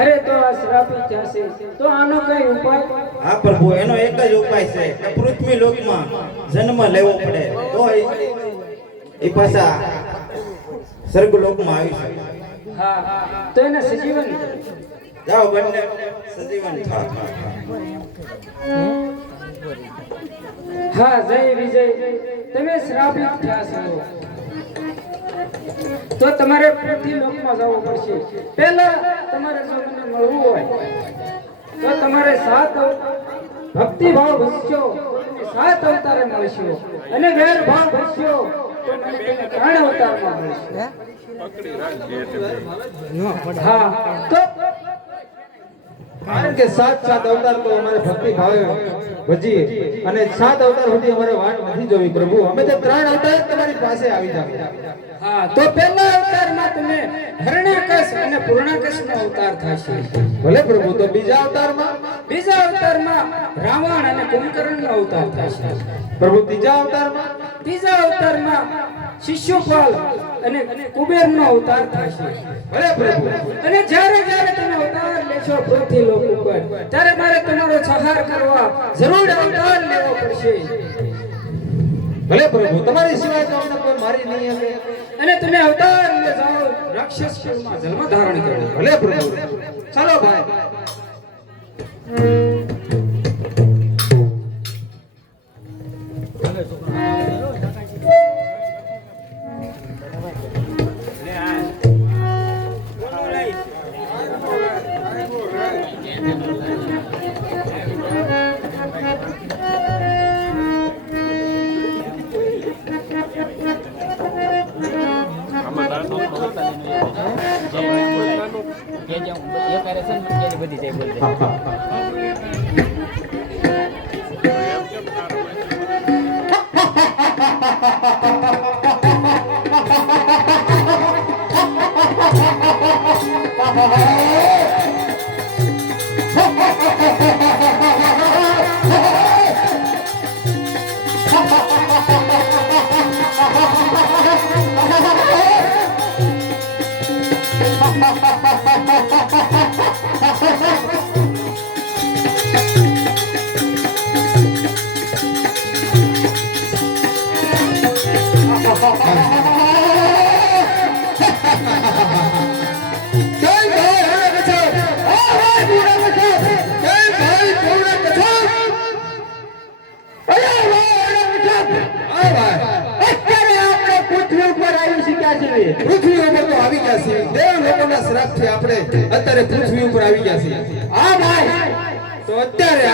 અરે તો આ શ્રાપિત થશે તો આનો કઈ ઉપાય? હા પ્રભુ, એનો એક જ ઉપાય છે કે પૃથ્વી લોકમાં જન્મ લેવો પડે તો એ પાછા સ્વર્ગ લોકમાં આવી શકે. હા તો એને સજીવન જાઓ બંને સજીવન થાઓ. હા જય વિજય, તમે શ્રાપિત થયા છો તો તમારે પૃથ્વી લોકમાં જવું પડશે. પહેલા તમારે જો મને મળવું હોય તો તમારે ભક્તિ ભાવ ભજ્યો સાત અવતારે મળશો, અને વેર ભાવ ભજ્યો તો મને તેને 3 અવતારમાં મળશે. હા તો કારણ કે 7 અવતાર તો અમારે ભક્તિ ભાવે ભજીએ અને 7 અવતાર સુધી અમારે વાટ નથી જોવી પ્રભુ. અમે તો 3 અવતાર તમારી પાસે આવી જાવ. હા તો પહેલા અવતારમાં તમે હરણાકશ અને પૂર્ણાકશનો અવતાર થશે. ભલે પ્રભુ. તો બીજા અવતારમાં રાવણ અને કુંભકર્ણનો અવતાર થશે. પ્રભુ ત્રીજા અવતારમાં શિશુપાલ અને કુબેરનો અવતાર થશે. ભલે પ્રભુ. અને જ્યારે તમે અવતાર લેશો પૃથ્વી લોક ઉપર ત્યારે મારે તમારો સંહાર કરવા જરૂર અવતાર લેવો પડશે. ભલે પ્રભુ. તમારી સિવાય તો અમને કોઈ મારી નહીં આવે. અને તમે અવતાર લે જાઓ રાક્ષસ કુળમાં જન્મ ધારણ કરો. ભલે પ્રભુ. ચાલો ભાઈ. પૃથ્વી ઉપર તો આવી ગયા છે. દેવ લોકોના શ્રાપથી આપણે અત્યારે પૃથ્વી ઉપર આવી ગયા છીએ. હા ભાઈ. તો અત્યારે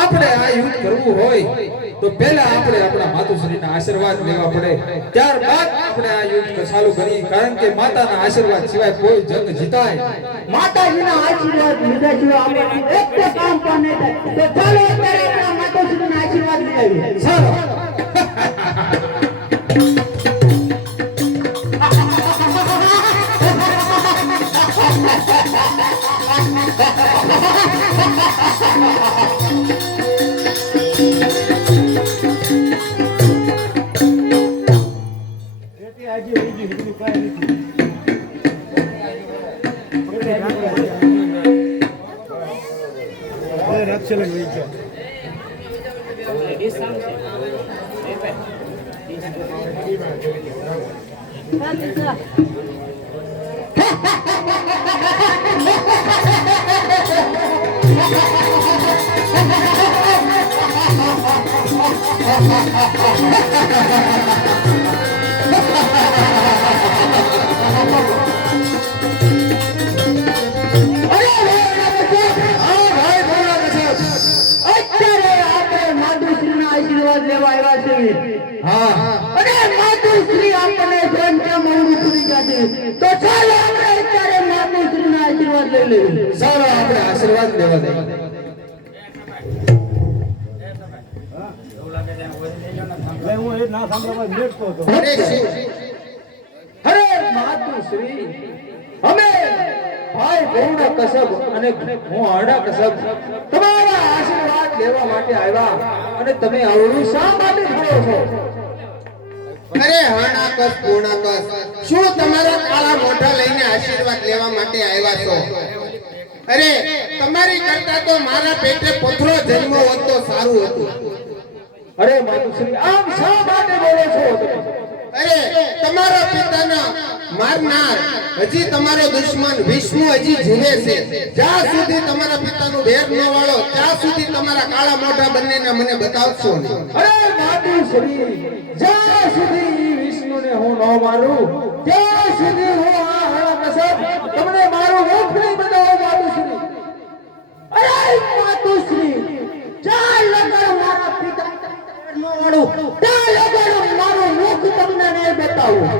આપણે આ યુદ્ધ કરવું હોય તો પહેલા આપણે આપણા માતુશ્રીના આશીર્વાદ લેવા પડે. ત્યારબાદ આપણે આ યુદ્ધ ચાલુ કરીએ. કારણ કે માતાના આશીર્વાદ સિવાય કોઈ જંગ જીતાય. માતાજીના આશીર્વાદ લીધા સિવાય આપણે એક પણ કામ પણ નહીં થાય. તો ચાલો અત્યારે આપણા માતાજીના આશીર્વાદ લઈ આવીએ. ચાલો. આશીર્વાદ લેવા આવ્યા છીએ. અને માતુશ્રી આપણને ગ્રંથમાં મળવું પૂરી જાતે. તો ચાલો આપણે અત્યારે માતુશ્રીના આશીર્વાદ લઈ લઈએ. ચાલો આપણે આશીર્વાદ લેવા જઈએ. હરે માતુશ્રી, અમે ભાઈ ગૌણ કસબ અને હું હરણા કસબ તમારા આશીર્વાદ લેવા માટે આવ્યા, અને તમે આવડું શા માટે કરો છો? અરે હણાકસ પૂર્ણાકસ, શું તમારા કાળા મોઢા લઈને આશીર્વાદ લેવા માટે આવ્યા છો? અરે તમારી કરતા તો મારા પેટે પથરો જન્મ હોત તો સારું હતું. અરે માતુશ્રી આમ શા માટે બોલો છો તમે? અરે તમારા પિતાના મારનાર હજી તમારો દુશ્મન વિષ્ણુ હજી જીવે છે. જ્યાં સુધી તમારા પિતાનું ભેર ન વાળો ત્યાં સુધી તમારા કાળા મોઢા બંનેને મને બતાવશો નહીં. અરે માતુશ્રી જ્યાં સુધી વિષ્ણુને હું ન મારું ત્યાં સુધી હું આ હરણકસબ તમને મારું મુખ નહીં બતાવું માતુશ્રી. અરે માતુશ્રી, ચાલ લગન મારા પિતા નો વાળું, ચાલ લગન મારું મુખ તમને નહીં બતાવું.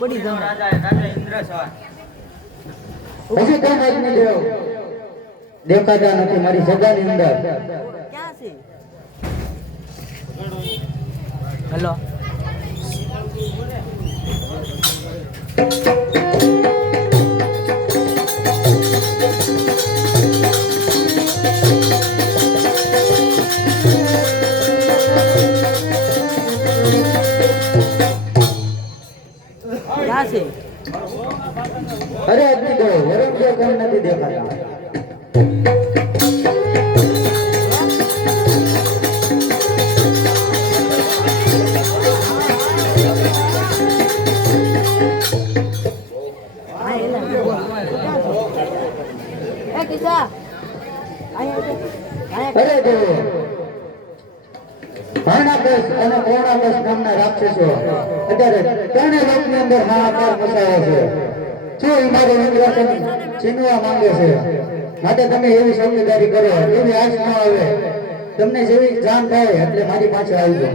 પડી જાવ હજી કેમ આજની દેવ દેખાતા નથી મારી સગાની અંદર? ક્યાં છે? હેલો ક્યાં છે? અરે આજની દેવ વરુણ દેવ કેમ નથી દેખાતા? અરે દેવ હરણાકસ અને પૂર્ણાકસ નામના રાક્ષસો અત્યારે ત્રણેય લોકની અંદર હાહાકાર મચાવે છે. શું એ મારું નિર્વાસન છીનવા માંગે છે? માટે તમે એવી સમજદારી કરો, એવી આશ ન આવે. તમને જેવી જાણ થાય એટલે મારી પાસે આવી જાઓ.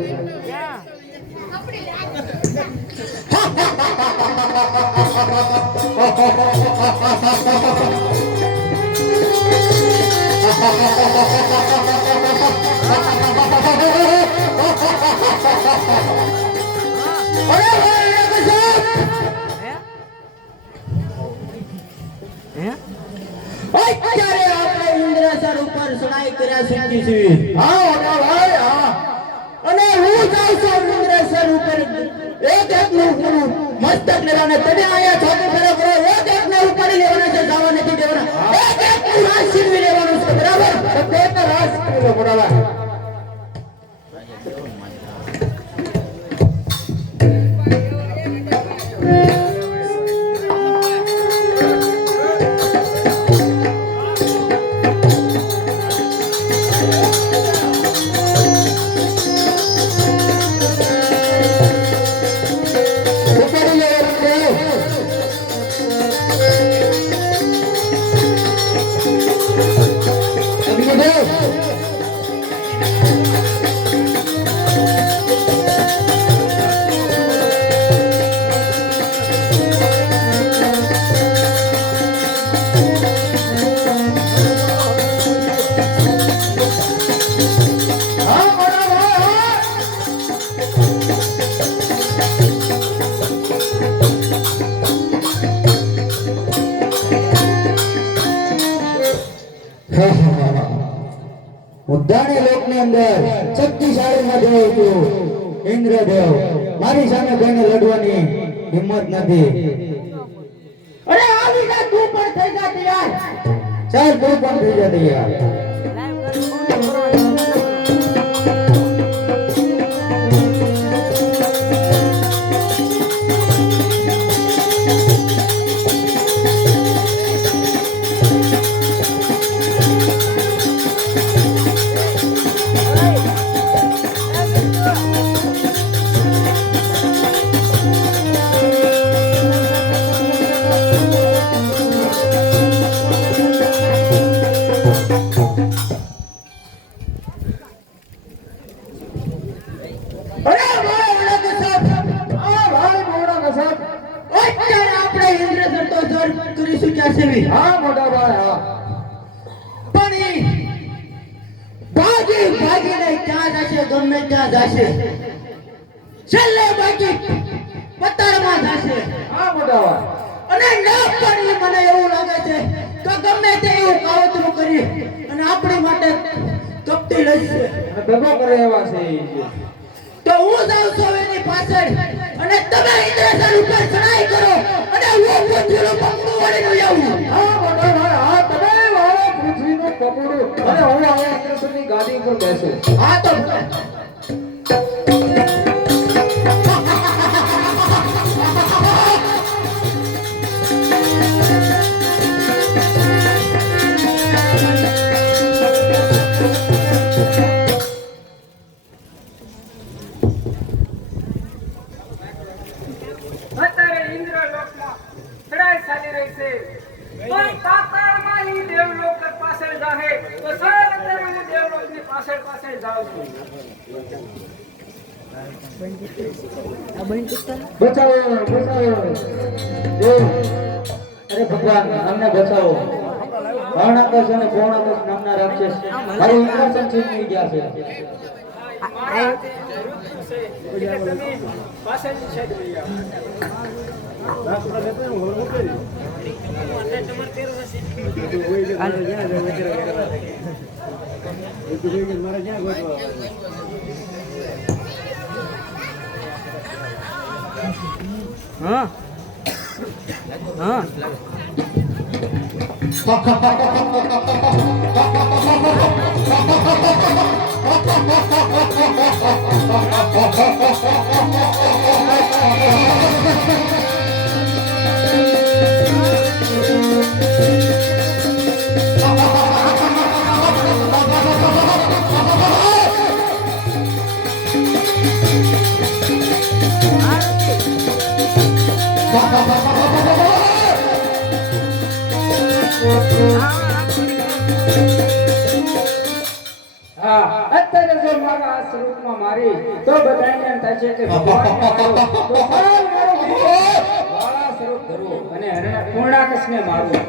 અત્યારે આપણે ઇન્દ્રસર ઉપર ચડાઈ કર્યા શીખી છીએ. હા ઓલા ભાઈ હા. અને હું જાઉં છું ઇન્દ્રસર ઉપર એક નું મસ્તક લેવાને. તમે અહીંયા છોકરી ફેરો કરો, એક ને ઉપાડી લેવાના છે, જવા નથી દેવાના. એક નું રાજ છીનવી લેવાનું છે, બરાબર? તો તે તો રાસ કર્યો મોટાભાઈ. ઉદ્ધાણી લોકની અંદર શક્તિશાળી માં જોયું ઇન્દ્રદેવ, મારી સામે કોઈને લડવાની હિંમત નથી. અરે આવી જા, તું પણ થઈ જા તૈયાર. ચાલ તું પણ થઈ જા તૈયાર. જશે એવી. હા મોટા ભાઈ હા. પણ ઈ ભાગી ભાગીને ક્યાં જશે? ગમે ત્યાં જશે. છેલ્લે બાકી પથ્થરમાં જશે. હા મોટા ભાઈ. અને ના પડી મને એવું લાગે છે કે ગમે તે એવું કાવતરું કરી અને આપણી માટે કપટી લઈશે. અને ભેગો કરે એવા છે ઈ જે. તો હું જાઉં છું એની પાછળ અને તમે ઇન્દ્રસન ઉપર ચડાઈ કરો અને હું પૃથ્વીનું પંખું વળીને આવું. હા મોટા ભાઈ હા. તમે વાળો પૃથ્વીનું કપડું અને હું આ ઇન્દ્રસનની ગાદી ઉપર બેસું. હા તો અત્યારે ઇન્દ્રલોકમાં ચડાઈ ચાલી રહી છે. પણ પાતાળમાં ઈ દેવલોક પાછળ જાહે તો સર અત્યારે હું દેવલોકની પાછળ પાછળ જાઉં છું. બચાવો બચાવો દેવ. અરે ભગવાન અમને બચાવો. બાણાકસ અને પૌણાકસ નામના રાક્ષસ મારું ઇન્દ્રસન છીનવી ગયા છે. પાછળની સાઈડ લઈ આવો. હા હા. હા અત્યારે જો મારા આ સ્વરૂપમાં મારી તો બધાને એમ થાય છે કે ભગવાનને મારો તો હાલ મારો વાળા સ્વરૂપ ધરવું અને હરણા પૂર્ણાકસને મારવું.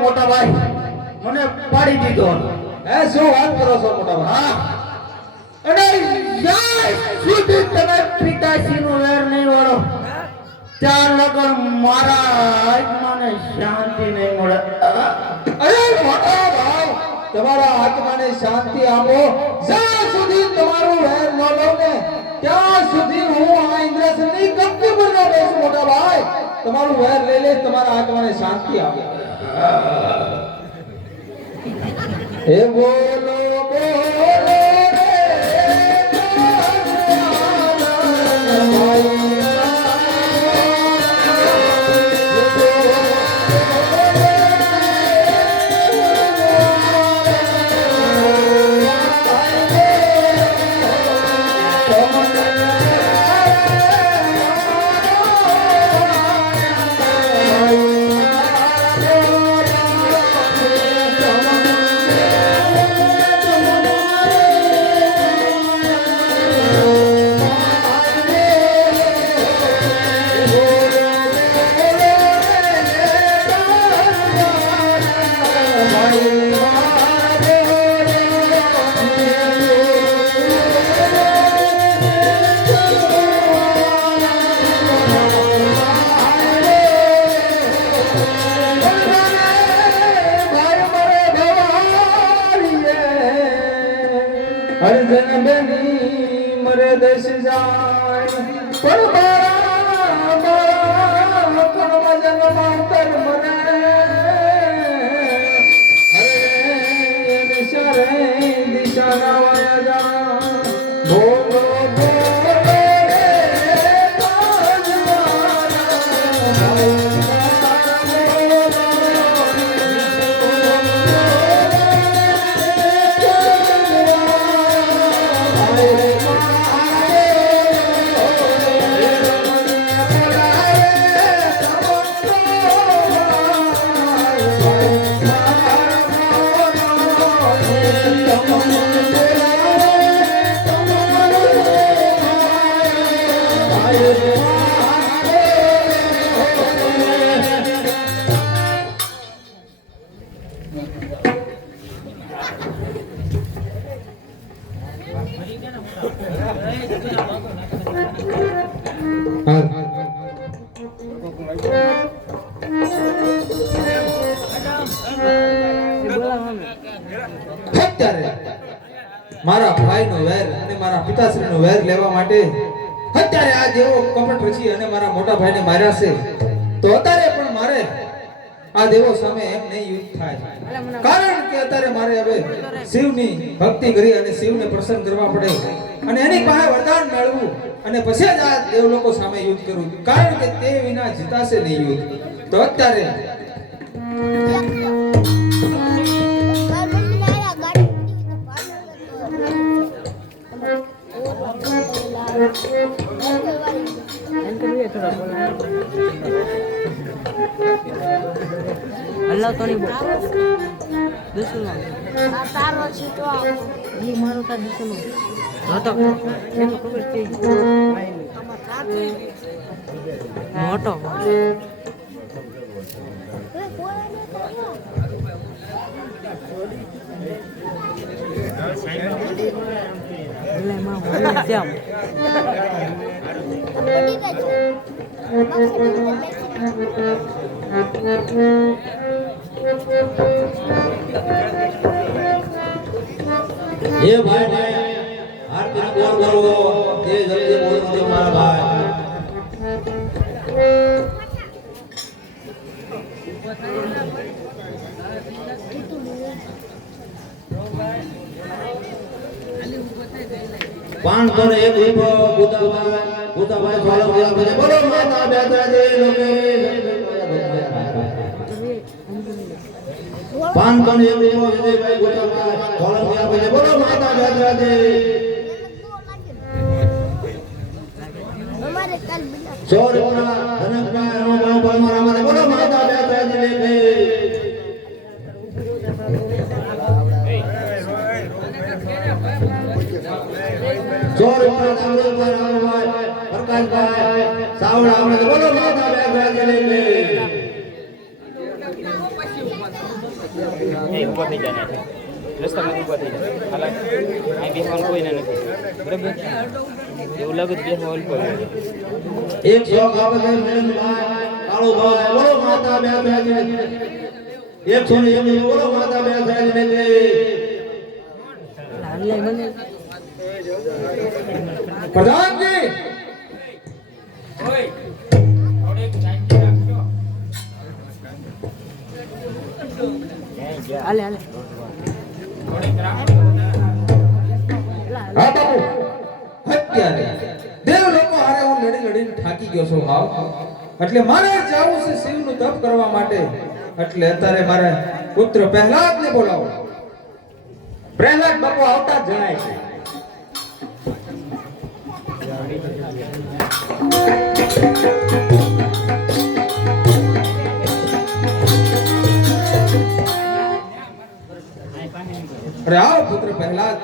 મોટા ભાઈ મને પાડી દીધો. શું વાત કરો છો મોટા ભાઈ? અને જ્યાં સુધી તમે પિતાશ્રીનું વેર નહીં વળો ત્યાં લગન મારા આત્માને શાંતિ નહીં મળે. અરે મોટા ભાઈ તમારા આત્માને શાંતિ આપો. જ્યાં સુધી તમારું વેર ન લો ને ત્યાં સુધી હું આ ઇન્દ્રસનની કપટી પર ન બેસું મોટા ભાઈ. તમારું વેર લઈ લે તમારા આત્માને શાંતિ આપે. હે બોલો બોલો રે અર્જન બેની મરે દશ જાય પણ બાળા કણવા જન્માંતર મરે હરે દિશા રે દિશા ના વાયા જા બોલો અત્યારે મારા ભાઈનો વેર અને મારા પિતાશ્રીનો વેર લેવા માટે અત્યારે આ દેવો કપટ રચી અને મારા મોટા ભાઈને માર્યા છે તો અત્યારે પણ મારે આ દેવો સામે એમ નહીં યુદ્ધ થાય કારણ કે અત્યારે મારે હવે શિવની ભક્તિ કરી અને શિવને પ્રસન્ન કરવા પડે અને એની પાસે વરદાન મેળવું અને પછી જ આ દેવ લોકો સામે યુદ્ધ કરવું કારણ કે તે વિના જીતાશે નહીં યુદ્ધ તો અત્યારે અલ્લાહ તો નહીં બોલ દુશ્મનો તારો છીટો ઈ મારો તા દુશ્મનો હતો એમ ખબર છે મોટો એટલે માં બોલે જામ ये भाई आरती कोर करो ते जल्दी बोल दे मारा भाई पान कर एक रूप बुदा भाई सोलह दिया बजे बोलो माता बेटा दे लोगे पान कर एक रूप विजय भाई बुदा भाई सोलह दिया बजे बोलो माता बेटा दे हमारे कल बिना चोर अपना धनक का अनुभव पर मारा मारे बोलो माता बेटा दे ले चोर अपना दारू पर आवाज प्रकाश भाई सावड़ा हमने बोलो माता बेटा दे ले એ ઊભા થઈ જાય રસ્તામાં ઊભા થઈ જાય હાલા અહીં બેસવાનું કોઈ ના નથી બરાબર એવું લાગે તો બેસવા ઓલ પર एक सौ गावे मिलन भाई कालो भाई बोलो माता बेटा दे एक सौ ने बोलो माता बेटा दे ले હાલે મને પ્રધાનજી હાલે હાલે હા બાપુ અત્યારે દેવ લોકો હારે હું લડીને થાકી ગયો છું હાવ એટલે મારે જાવું છે શિવનું તપ કરવા માટે એટલે અત્યારે મારે પુત્ર પ્રહલાદને બોલાવો પ્રહલાદ બાપુ આવતા જ જણાય છે અરે આવો પુત્ર પ્રહલાદ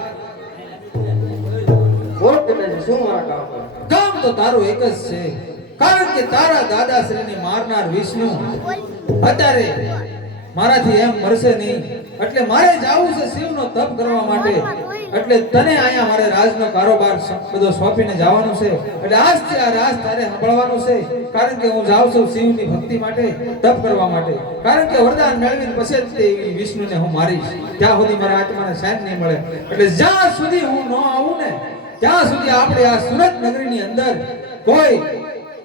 બોલ પિતાજી શું મારા કામ પર કામ તો તારું એક જ છે કારણ કે તારા દાદાશ્રીને મારનાર વિષ્ણુ અત્યારે મારાથી એમ મરશે નહીં એટલે મારે જાવું છે શિવનો તપ કરવા માટે એટલે તને અહીંયા મારે રાજનો કારોબાર બધો સોંપીને જવાનું છે એટલે આજથી આ રાજ તારે સંભાળવાનું છે કારણ કે હું જાઉં છું શિવની ભક્તિ માટે તપ કરવા માટે કારણ કે વરદાન મેળવીને પછી જ તે વિષ્ણુને હું મારીશ ત્યાં સુધી મારા આત્માને શાંતિ નહીં મળે એટલે જ્યાં સુધી હું ન આવું ને ત્યાં સુધી આપણે આ સુરત નગરીની અંદર કોઈ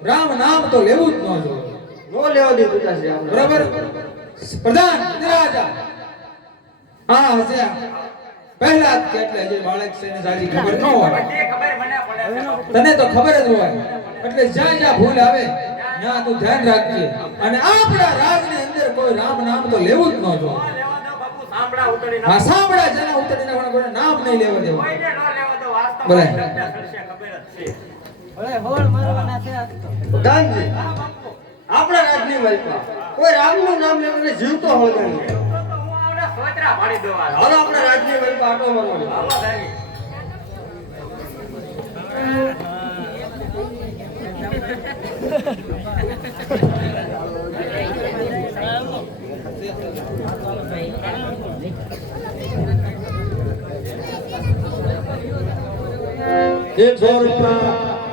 રામ નામ તો લેવું જ ન જોઈએ નો લેવા દે પિતાશ્રી આપણે. બરાબર પ્રધાન રાજા હા હશે પહેલા જ કે એટલે જે બાળક છે એને સારી ખબર ન હોય તને તો ખબર જ હોય એટલે જ્યાં જ્યાં ભૂલ આવે ત્યાં તું ધ્યાન રાખજે અને આપણા રાજની અંદર કોઈ રામ નામ તો લેવું જ ન જોઈએ હા સાંભળા જેના ઉતરીને પણ કોઈ નામ નહીં લેવા દેવું બોલે પ્રધાનજી આપણા રાજની મલકા કોઈ રામનું નામ લેવાને જીવતો હોય નહીં. હાલો આપણા રાજની મલકા આટો મારવાનો. एक 100 रुपया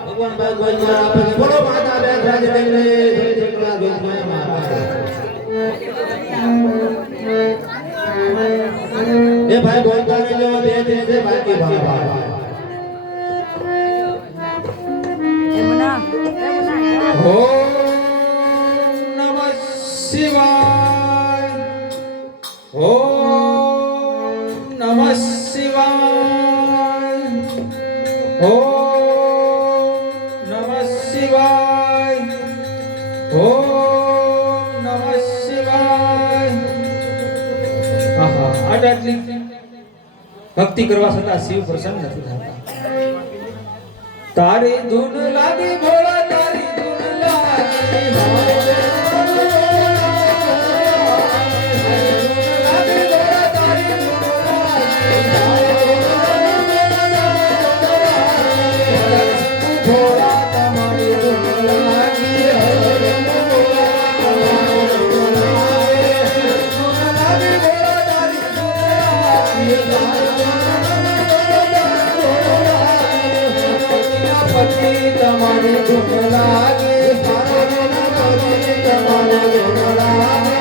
भगवान भाई मारा आपके बोलो माता बैठ राज देंगे थोड़ी ठेकड़ा दूध में मारा ये भाई बोलता नहीं जो दे दे से बाकी बाबा ओम नमः शिवाय ओम नमः शिवाय ओम नमः शिवाय ओम नमः शिवाय आहा आटली भक्ति करवा छતાં शिव प्रसन्न નથી થતા તારી ધૂન લાગી ભોળા તારી ધૂન લાગી ભોળા તમારી ધૂન લાગી પતિ તમારી ધૂન લાગે તમારી ધૂન લાગે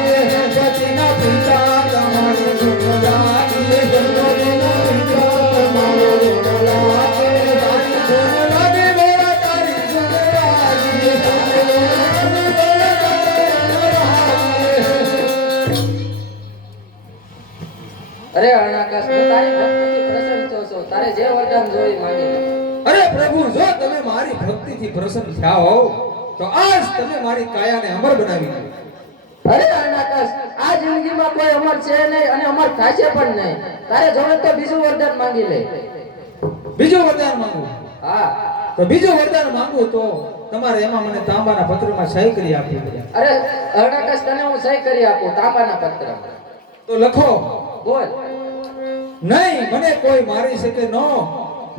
પતિના પિતા તમારી ધૂન લાગે તમારી ધૂન લાગે ધૂન લાગે બોલા તારી ધૂન લાગે અરે અણાકાશ હું તારી ભક્તિથી પ્રસન્ન થયો છું. તારે જે વરદાન જોઈ માંગી લે. અરે પ્રભુ જો તમે મારી ભક્તિથી પ્રસન્ન થયા હો તો આજ તમે મારી કાયાને અમર બનાવી દો. અરે અણાકાશ આ જિંદગીમાં કોઈ અમર છે નહીં અને અમર થશે પણ નહીં. તારે જોવે તો બીજું વરદાન માંગી લે. બીજું વરદાન માંગુ હા તો બીજું વરદાન માંગુ તો તમારે એમાં મને તાંબાના પત્રમાં સહી કરી આપવી પડે. અરે અણાકાશ તને હું સહી કરી આપું તાંબાના પત્ર. તો લખો બોલ. નહીં મને કોઈ મારી શકે નો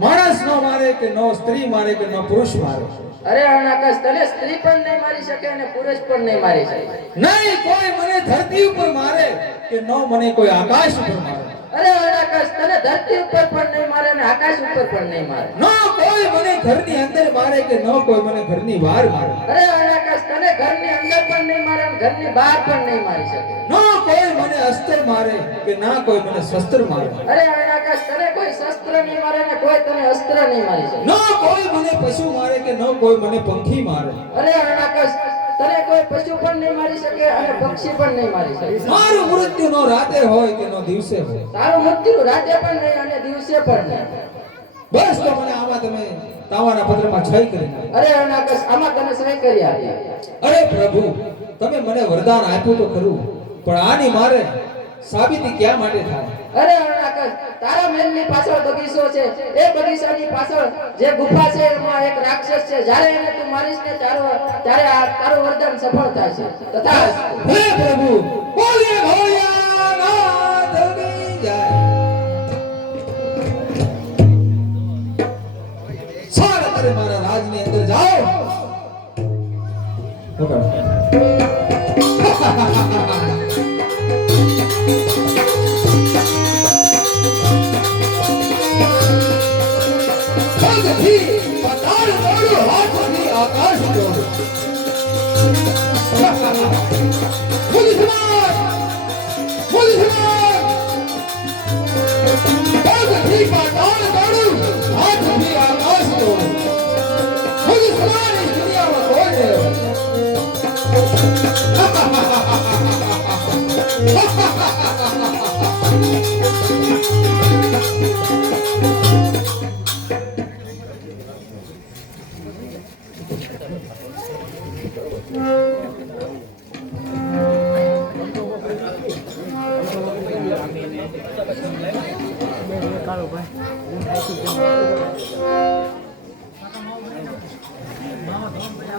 માણસ નો મારે કે નો સ્ત્રી મારે કે નો પુરુષ મારે અરે અણાકાશ તને સ્ત્રી પણ નહીં મારી શકે અને પુરુષ પણ નહીં મારી શકે. નહીં કોઈ મને ધરતી ઉપર મારે કે નો મને કોઈ આકાશ ઉપર મારે અરે અણાકાશ તને ધરતી ઉપર પણ નહીં મારે અને આકાશ ઉપર પણ નહીં મારે. નો કોઈ મને ઘરની અંદર મારે કે નો કોઈ મને ઘરની બહાર મારે અરે અણાકાશ તને ઘરની અંદર પણ નહીં મારે અને ઘરની બહાર પણ નહીં મારી શકે. નો કોઈ મને અસ્ત્ર મારે કે ના કોઈ મને શસ્ત્ર મારે અરે અણાકાશ તને કોઈ શસ્ત્ર નહીં મારે અને કોઈ તને અસ્ત્ર નહીં મારી શકે. નો કોઈ મને પશુ મારે કે નો કોઈ મને પંખી મારે અરે અણાકાશ તને કોઈ પશુ પણ નહીં મારી શકે અને પક્ષી પણ નહીં મારી શકે. મારું મૃત્યુ નો રાતે હોય કે નો દિવસે હોય તારું મૃત્યુ રાતે પણ નહીં અને દિવસે પણ નહીં. બસ તો મને આમાં તમે તાંબાના પત્રમાં સહી કરી નાખો. અરે અણાકાશ આમાં તને સહી કરી આપી. અરે પ્રભુ તમે મને વરદાન આપ્યું તો ખરું પણ આની મારે સાબિતી ક્યાં માટે થાય અરે અણાકાશ તારા મહેલની પાછળ બગીચો છે. એ બગીચાની પાછળ જે ગુફા છે એમાં એક રાક્ષસ છે. જ્યારે એને તું મારીશ ને ત્યારે આ તારું વરદાન સફળ થાય છે. તથા હે પ્રભુ બોલે ભોળિયાનાથની જય સારા તારે મારા રાજની અંદર જાઓ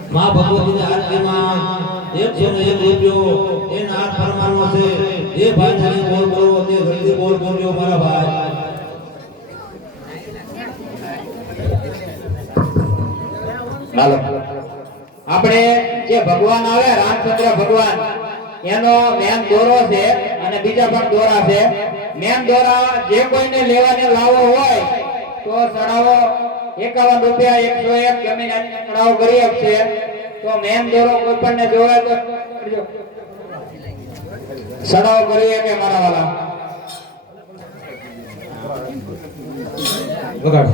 માં ભગવતીની આરતીમાં 101 રૂપિયો એ નાથ ફરમાનનો છે એ ભાઈ જલ્દી બોલ બોલો તે જલ્દી બોલ બોલ્યો મારા ભાઈ હાલો આપણે જે ભગવાન આવે રામચંદ્ર ભગવાન એનો મેન દોરો છે અને બીજા પણ દોરા છે મેન દોરા જે કોઈને લેવાને લાવો હોય તો ચડાવો 51 રૂપિયા 101 ગમે ત્યાં ચડાવો કરી આપશે તો મેન દોરો કોઈ પણ ને જોવે તો ચડાવો કરીએ કે મારા વાલા વગાડ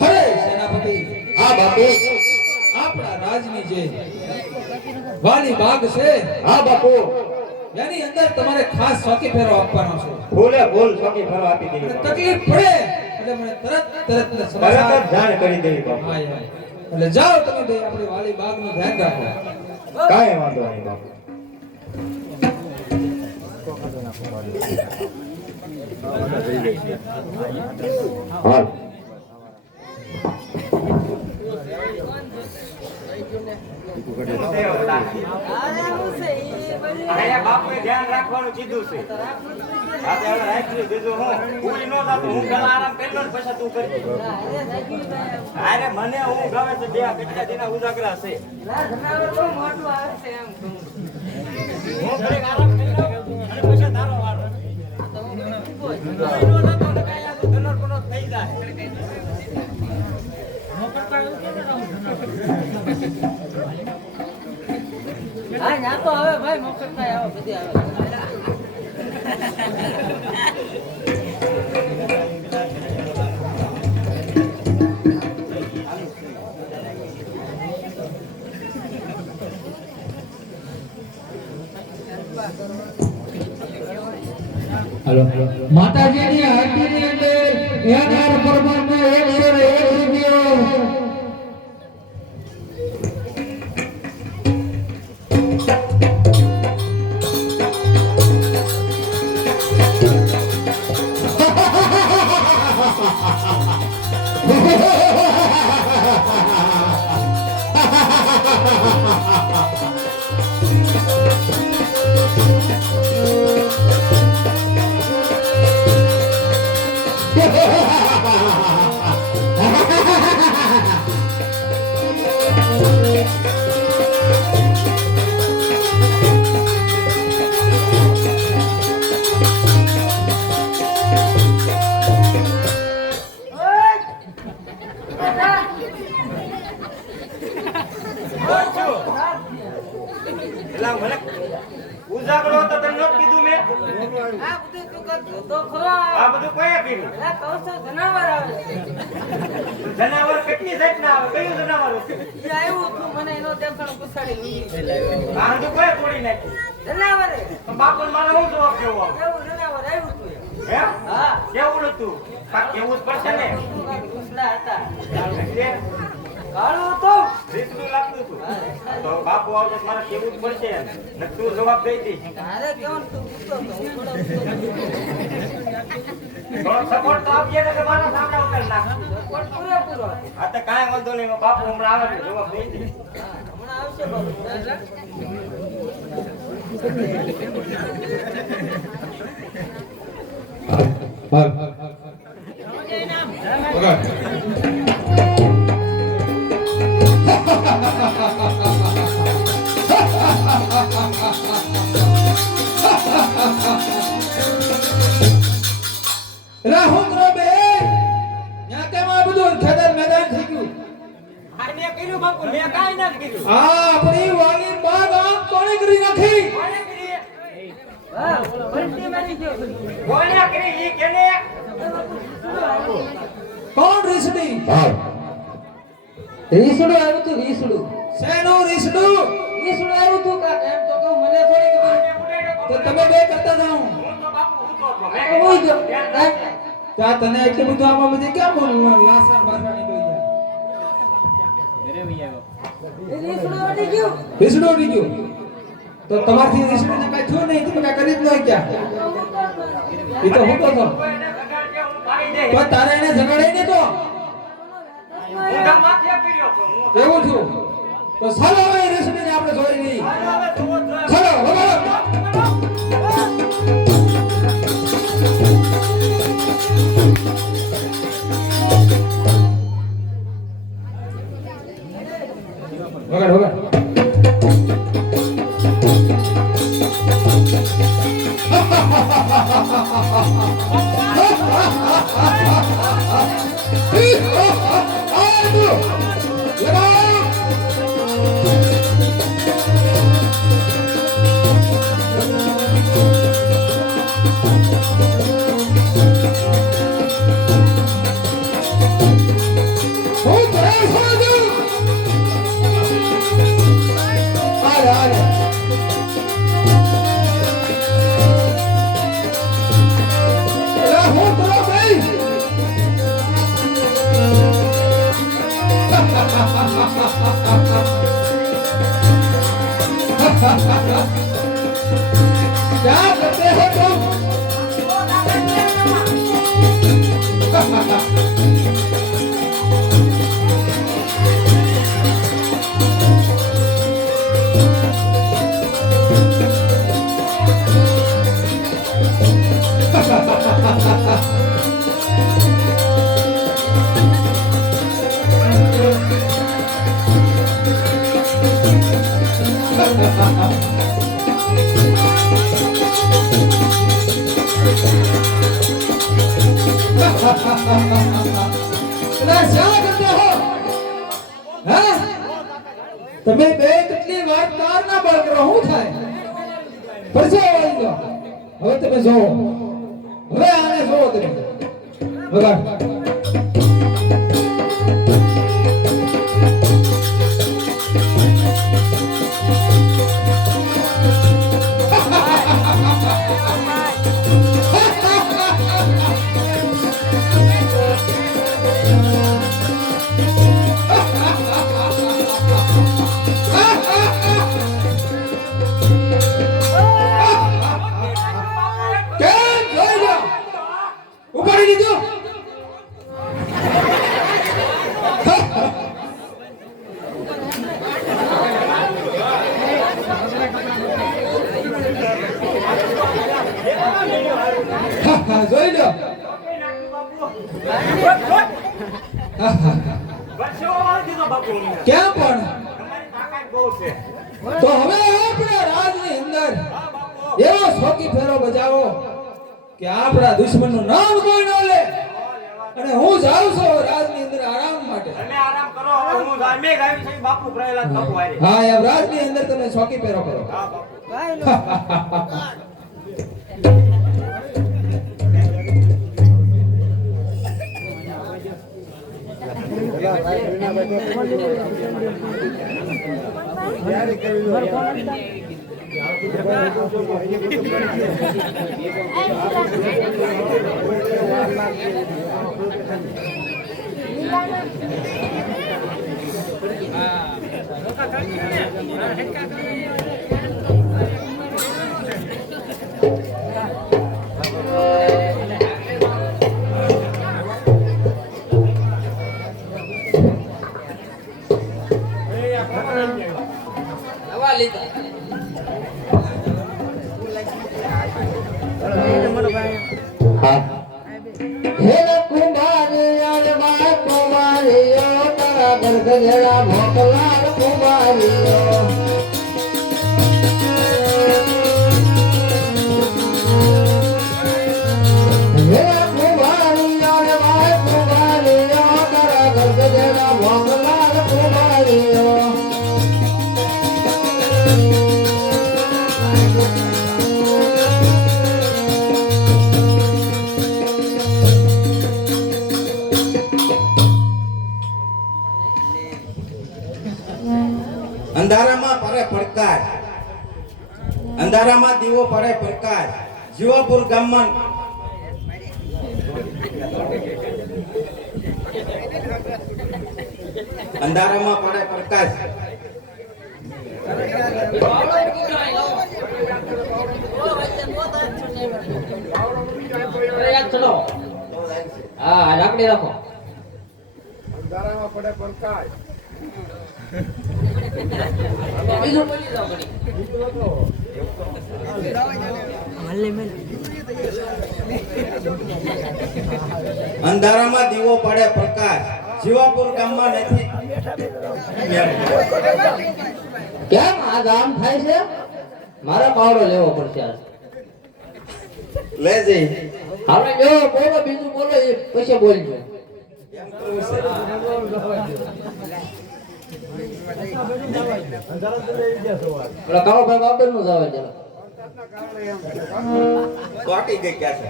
અરે સેનાપતિ હા બાપુ આપણા રાજની જે વાલી બાગ છે હા બાપુ એની અંદર તમારે ખાસ ચોકી ફેરો આપવાનો છે ફૂલે ફૂલ ચોકી ફરવા આપી અને દેવી તકલીફ પડે એટલે મને તરત તરત સમાચાર જ જાણ કરી દેવી બાપુ હા યાર. એટલે જાઓ તમે બે આપણી વાલી બાગનું ધ્યાન રાખો કાંઈ વાંધો નહીં બાપુ હાલ અહીંયા બાપુએ ધ્યાન રાખવાનું કીધું છે આ તે હવે રાખ્યું બીજું હું પૂરી નો થાતું હું પેલા આરામ કરલો ને પછી તું કરજે અરે મને હું ગમે છે બે કેટલા દિના ઉજાગરા છે હું ઘરે આરામ કરી લઉં અને પછી તારો વારો પૂરી નો થાતો ને કાંઈ આ તો ધનર કોનો થઈ જાય હા ના તો હવે ભાઈ મફત થાય આવે બધી આવે માતાજીની આરતીની અંદર એનાર પરમાત્મા 101 રૂપિયો એલા મને ઉજાગરો તો તને નહોતું કીધું મેં આ બધું તું કરતો તો ખરો આ બધું કોઈએ કર્યું એલા કહું છું જનાવર આવે જનાવર કેટલી જાતના આવે કયું જનાવર છે એ આવ્યું તું મને એનો દેખાણ પૂછાડી લીધી આ બધું કોઈએ તોડી નાખ્યું જનાવરે બાપુ મારે હું જવાબ દેવો આવે? એવું જનાવર આવ્યું તું હે હા કેવું હતું કાંઈક કેવું જ પડશે ને ઘૂસલા હતા એટલે કાળું હતું રીતનું લાગતું હતું તો બાપુ આવશે મારે કેવું જ પડશે ને તું જવાબ દઈ દી તારે કેવું તું પૂછતો તો હું થોડો સપોર્ટ તો આપજે ને કે મારા સામે ઉતર નાખ પણ પૂરેપૂરો આ તો કાંઈ વાંધો નહીં બાપુ હમણાં આવે છે જવાબ દઈ દી હમણાં આવશે બાબુ હાલ વગાડ કોને કરી ઈ કેને કોણ રીસડી હા રીસડું આવ્યું તું રીસડું શેનું રીસડું ઈસું આવ્યું તું કાક એમ તો કહું મને થોડી ખબર. તો તમે બે કરતા જાઓ હું તો બાપુ હું તો આ તો હું જો. ત્યાં તને એટલું બધું આમાં બધી કેમ બોલવું લાસણ બાસણ નીકળી જાય ઘરે વહી આવ્યો. એ ઈસું વળી ગયું. રીસડું ઉડી ગયું તો તમારથી રીસડીને કાંઈ થયું નહીં તમે કાંઈ કરી જ નહીં ક્યાં એ તો હું તો છો કોઈને સગાડજે હું પાડી દે પણ તારે એને જગાડે નહીં તો હું તો માથે પીડ્યો છું હું એવું થયું તો ચાલો હવે એ રીસડીને આપણે જોઈ નહીં હવે જોવો જોઈએ. ચાલો વગાડો વગાડ વગાડ क्या करते हो तुम તમે બે કેટલી વાત કાર ના બળ કરો શું થાય પરસેવો આવી ગયો હવે તમે જોવો હવે આને જોવો તમે વગાડ કેમ જોઈ લો ઉપાડી દીધું જોઈ લો વર્ષો વાળી દીધો બાપુ મને. કેમ પણ તમારી તાકાત બહુ છે. તો હવે આપણે રાજની અંદર હા બાપુ. એવો શોકી ફેરો બજાવો કે આપણા દુશ્મનનું નામ કોઈ ન લે અને હું જાઉં છું રાજની અંદર આરામ માટે તમે આરામ કરો હવે હું અમે ગાવી છે બાપુ પ્રહલાદ બાપુ હારે. હા એમ રાજની અંદર તમે શોકી ફેરો કરો હા બાપુ. હા હે કુમારી બા કુમારીઓ તારા ગરગજડા મોકલાર કુમારીઓ હે કુમારીઓ બા કુમારીઓ તારા ગરગજડા મોકલાર કુમારીઓ અંધારામાં દીવો પડે પ્રકાશ જીવાપુર ગામમાં અંધારામાં પડે પ્રકાશ હા લાકડી રાખો અંધારામાં પડે પ્રકાશ બીજું બોલી જાઓ ઘડી. મલે મલે અંધારામાં દીવો પડે પ્રકાશ જીવાપુર ગામમાં નથી કેમ આ ગામ થાય છે મારા પાવડો લેવો પડશે આજ. લે જઈ આપણે જો બોલો બીજું બોલો એ પછી બોલજો. ઓલા કાળો ભાઈ બાબર નું જાવે જરા. વાટી ગઈ ક્યાં છે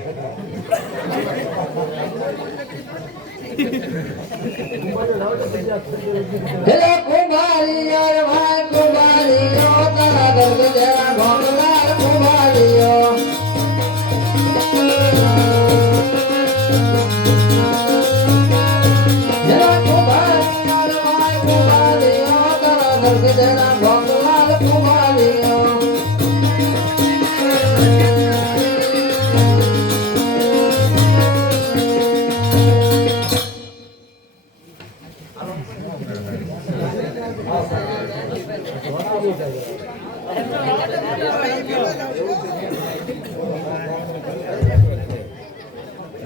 હેલો કુમારીઓ ભાઈ કુમારીઓ તારા ગર્ગ જરા ભોગલાલ કુમારીઓ. હેલો કુમારીઓ ભાઈ કુમારીઓ તારા ગર્ગ જરા ભોગલાલ કુમારીઓ.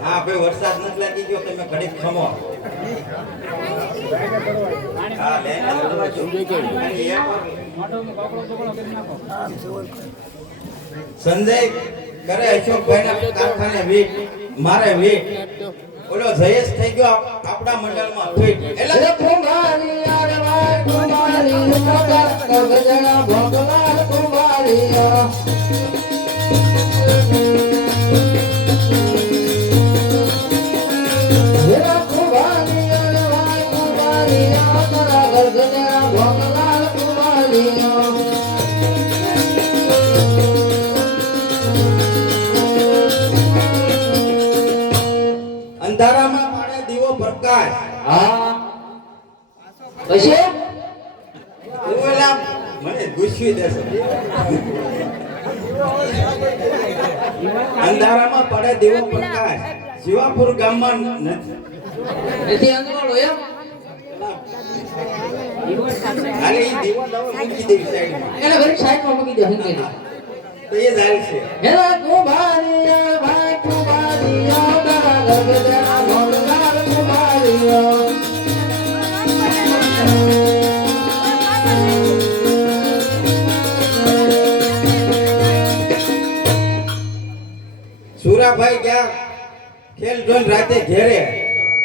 હા ભાઈ વરસાદ નથી લાગી ગયો તમે ઘડીક ખમો હા લઈને ચડવા જો. સંજય કરે અશોકભાઈ ના કારખાને વીટ મારે વીટ ઓલો જયેશ થઈ ગયો આપણા મંડળમાં ફીટ એટલે હેલો કુમારીઓ ભાઈ કુમારીઓ તારા ગર્ગ જરા ભોગલાલ કુમારીઓ. હેલો કુમારીઓ ભાઈ કુમારીઓ તારા ગર્ગ જરા ભોગલાલ કુમારીઓ. અંધારામાં પાડે દીવો પ્રકાશ હા પછી ઓલા મને ગુસ્સી દેશે અંધારામાં પડે દીવો પ્રકાશ જીવાપુર ગામમાં નથી એથી અંદરવાળો એમ હાલે ઈ દીવો દવા મૂકી દેવી સાઈડમાં એને ઘરે સાઈડમાં મૂકી દે હંકેલી. તો એ જાય છે હેલો કુમારીઓ ભાઈ કુમારીઓ તારા ગર્ગ જરા ભોગલાલ કુમારીઓ. સુરાભાઈ ગયા ખેલ જોઈને રાતે ઘેરે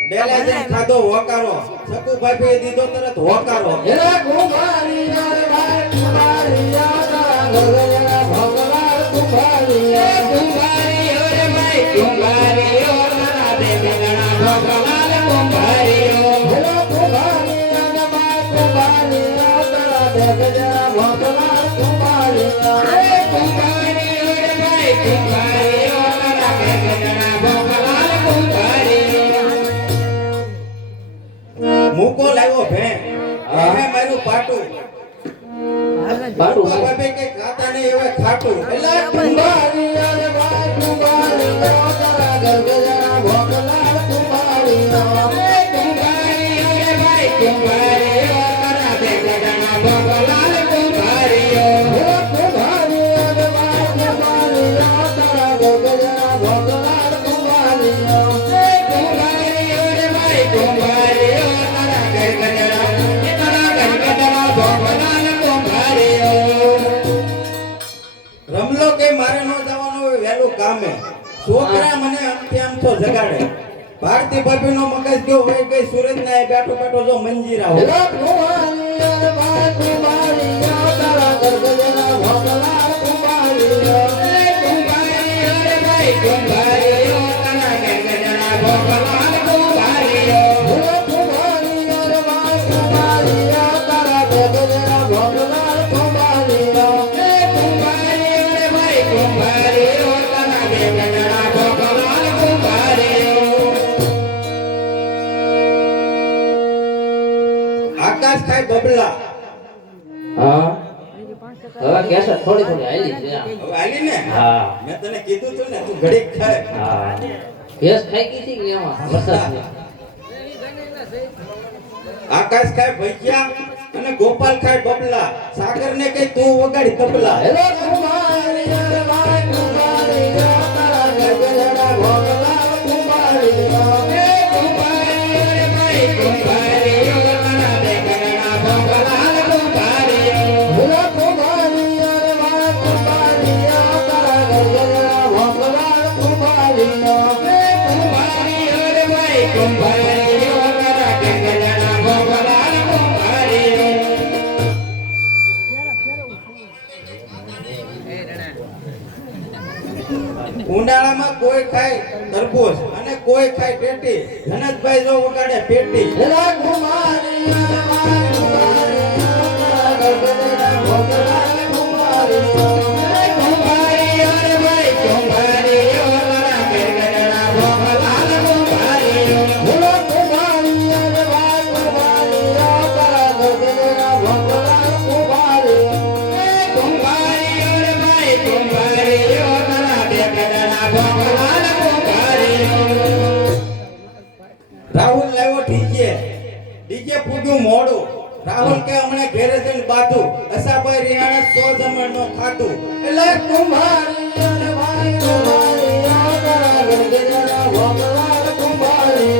ડેલા જઈને ખાધો હોકારો સકુભાઈ પે દીધો તરત હોકારો હેલો કુમારીઓ ભાઈ કુમારીઓ તારા ગર્ગ જરા ભોગલાલ કુમારીઓ. કુમારીઓ રે ભાઈ કુમારીઓ તારા દેવગણા ભોગલાલ કુમારીઓ. હેલો કુમારીઓ ભાઈ કુમારીઓ તારા દેવગણા ભોગલાલ કુમારીઓ. કુમારીઓ રે ભાઈ કુમારીઓ તારા દેવગણા ભોગલાલ કુમારીઓ. મૂકો લાવ્યો ભે હવે મારું પાટું બાટું બાપે કઈ ખાતા નહીં હવે ખાટું એટલે કુમારીઓ રે ભાઈ કુમારીઓ તારા ગર્ગ જરા ભોગલાલ કુમારીઓ. કુમારીઓ રે ભાઈ કુમારીઓ તારા દેવગણા ભોગલાલ કુમારીઓ. કુમારીઓ રે ભાઈ કુમારીઓ તારા ગર્ગ જરા ભોગલાલ કુમારીઓ. કુમારીઓ રે ભાઈ કુમારીઓ તારા ગર્ગ જરા ભોગલાલ કુમારીઓ. રમલો કે મારે ન જવાનું હોય વહેલું કામે છોકરા મને આમથી આમ તો જગાડે ભારતી ભાભી નો મગજ ગયો હોય ગઈ સુરત ના બેઠો બેઠો જો મંજીરા હોય હેલો કુમારીઓ રે ભાઈ કુમારીઓ તારા ગર્ગ જરા ભોગલાલ કુમારીઓ. કુમારીઓ રે ભાઈ કુમારીઓ તારા ગર્ગ જરા ભોગલાલ કુમારીઓ. હેલો કુમારીઓ રે ભાઈ કુમારીઓ તારા ગર્ગ જરા ભોગલાલ કુમારીઓ. કુમારીઓ રે હવે કેસર થોડી થોડી હાલી છે આમ. હવે હાલી ને હા મેં તને કીધું તું ને તું ઘડીક ખાય હા ભેંસ ખાઈ ગઈ હતી કે એમાં વરસાદ આકાશ ખાય ભૈયા અને ગોપાલ ખાય બબલા સાગર ને કઈ તું વગાડી તબલા હેલો કુમારી રે ભાઈ કુમારી રે તારા ગગડડા ભોગલા કુમારી રે કુમારી રે ભાઈ કુમારી રે તારા ગગડડા ભોગલા કુમારી હેલો કુમારી રે ભાઈ કુમારી રે તારા ગગડડા ભોગલા કુમારી કુમારી રે ભાઈ કુમારી રે તારા ગગડડા ભોગલા કુમારી ઉનાળામાં કોઈ ખાય તરબૂચ અને કોઈ ખાય પેટી ધનતભાઈ જો વગાડે પેટી હેલા કુમારી રે ભાઈ કુમારી રે તારા ગગડડા ભોગલા કુમારી કુમારી રે ભાઈ કુમારી રે તારા ગગડડા ભોગલા કુમારી હેલો કુમારી રે ભાઈ કુમારી રે તારા ગગડડા ભોગલા કુમારી કુમારી રે ભાઈ કુમારી રે તારા ગગડડા ભોગલા કુમારી રાહુલ લાવ્યો ડીજે પૂગ્યું મોડું રાહુલ કે હમણે ઘેરે જઈને બાધું અસાભાઈ રિહાણા 100 જમણ નો ખાતું એટલે કુમારી રે ભાઈ કુમારી રે તારા ગગડડા ભોગલા કુમારી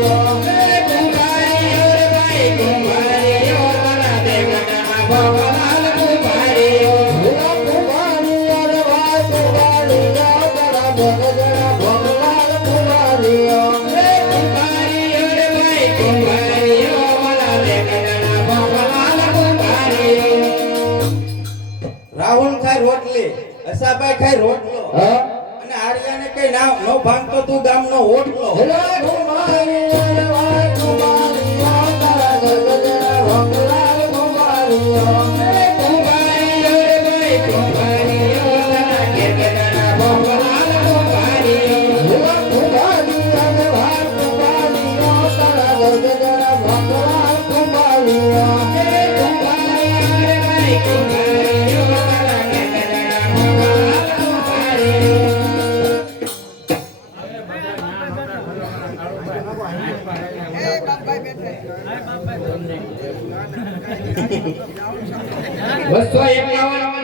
કુમારી રે ભાઈ કુમારી રે તારા ગગડડા ભોગલા કુમારી હેલો કુમારી રે ભાઈ કુમારી રે તારા ગગડડા ભોગલા કુમારી કુમારી રે ભાઈ કુમારી રે તારા ગગડડા ભોગલા કુમારી રાહુલ ખાય રોટલી અસાભાઈ ખાય રોટલો હા અને આર્યાને કઈ ના નો ભાંગતો તું ગામનો ઓટલો હેલો કુમારી રે ભાઈ કુમારી રે તારા ગગડડા ભોગલા કુમારી કુમારી રે ભાઈ કુમારી રે તારા ગગડડા ભોગલા કુમારી હેલો કુમારી રે ભાઈ કુમારી રે તારા ગગડડા ભોગલા કુમારી કુમારી રે ભાઈ કુમારી રે તારા ગગડડા ભોગલા કુમારી બસો 51